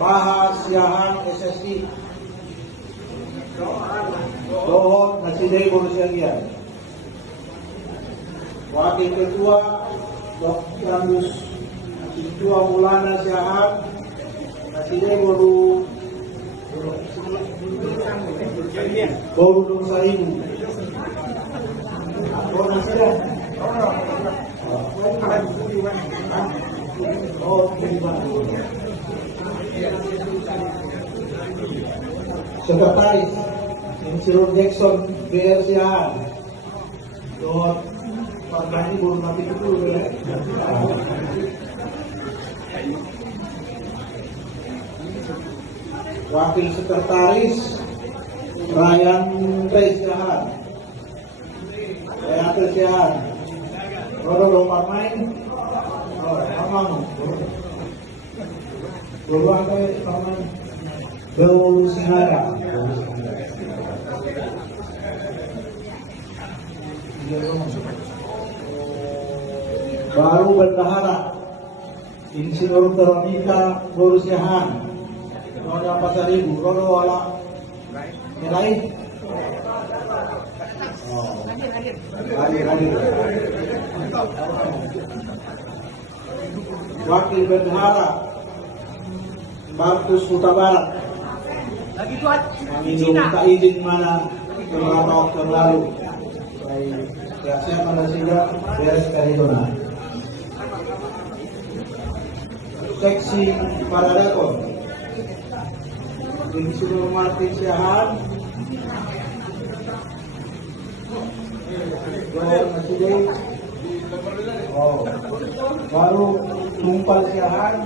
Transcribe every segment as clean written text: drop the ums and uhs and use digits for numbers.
Bahasiahan SSI Dohot Nasidai Borosiagian. Wakil Ketua Dr. Ketua Mulana Siahan Nasidai Boru Dosa Ibu. Nasidai. Sekretaris Insinyur Jackson BR Siahan. Dot Pak ini baru nanti itu ya. Wakil Sekretaris Ryan Siahan. Ryan Siahan. Rodo Parmain. Amang. Beruang ke Parmain. Gaul Singara. Baru Bendahara Insinyur Veronica Borusiahan. Noda Pasaribu. Rodo Wala Nilai. Hadir. Wakil Bendahara Markus Huta Barat. Kami minta izin mana beberapa waktu lalu. Siapa pada sehingga beres Arizona. Seksi para rekor. Insinyur Martin Siahan. Baru Tumpal Siahan.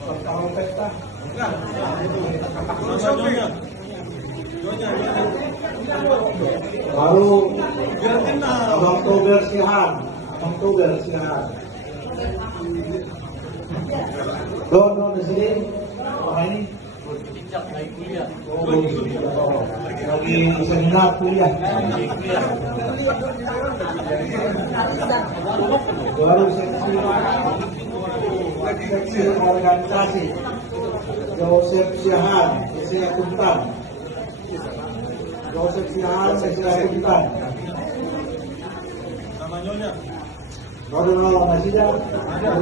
Pertama pesta. Baru Oktober Siahan. Dono di sini. Ini lagi seminar kuliah. Baru seksi organisasi Joseph Siahan, seksi akuntan. Namanya Rodo masih ada.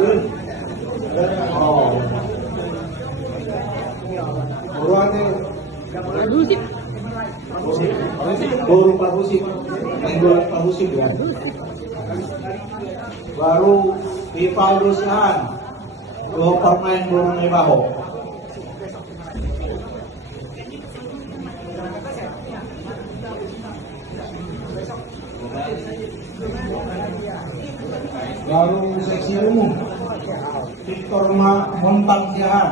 Baru Pak Husip ya. Baru Ipaldo Siahan. Permain Baru Nebaho. Baru seksi umum Victor Montang Siahan.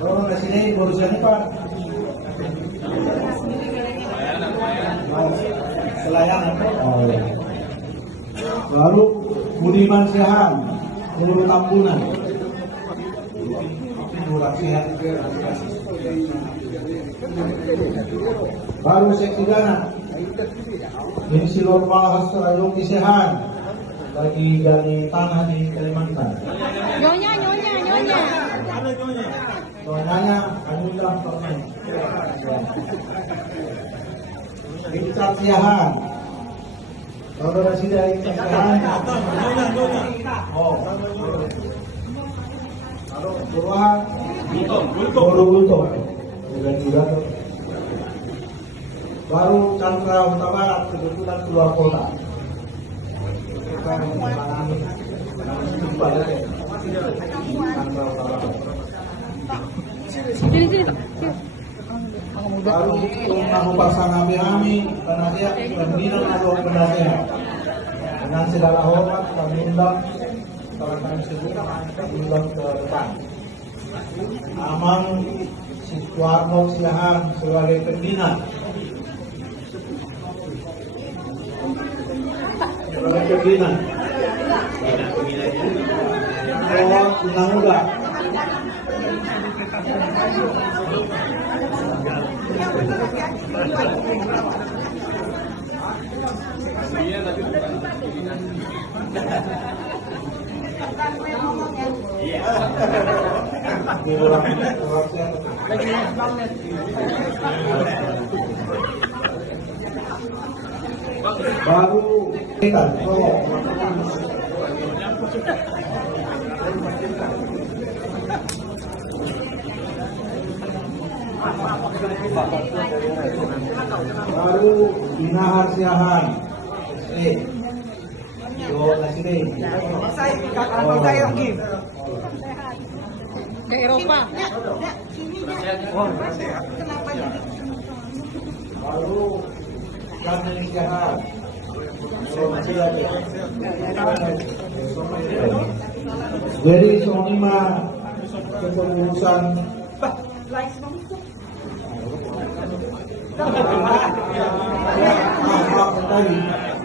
Baru di sini Borusian Pak. Selayan. Baru Budiman Siahan, Mulu Tambunan. Baru seksi dana Insinyur Mahasiswa Yogi Siahan, lagi gali tanah di Kalimantan. Nyonya. Nyonya Anunda Permen. Richard Siahan. Kalau dari Siahan. Halo, Buruhan. Bulto. Baru Chandra Huta Barat, kebetulan keluar kota. Baru mengaku pasangan kami penasihat pembinaan atau penasehat dengan segala hormat kami undang ke depan. Amang Suwarno Siahan sebagai pembina. Undang-undang. Iya. Di orang saya. Baru kita baru binahar siahan. Yo nasi deh. Ke Eropa. Baru kami siahan. Jadi semua kepengurusan tadi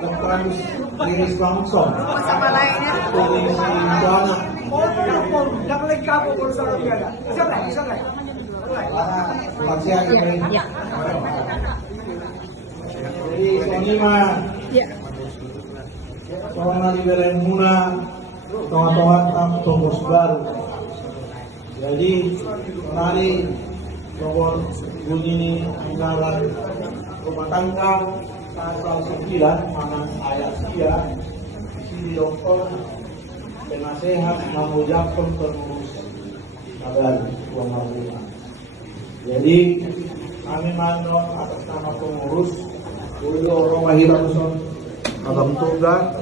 Trans Iris langsung Sama lainnya. Komisi Dana Maksudnya ini jadi semua Ya. Soalnya di Belen Muna teman-teman tongos baru. Jadi hari nomor bunyi ini anggaran rumah tangga pasal 9 mana ayat sekian si dokter penasehat mengucapkan pengurus kabar rumah. Jadi kami mandor atas nama pengurus Ulio Romahira Muson Agam Tugas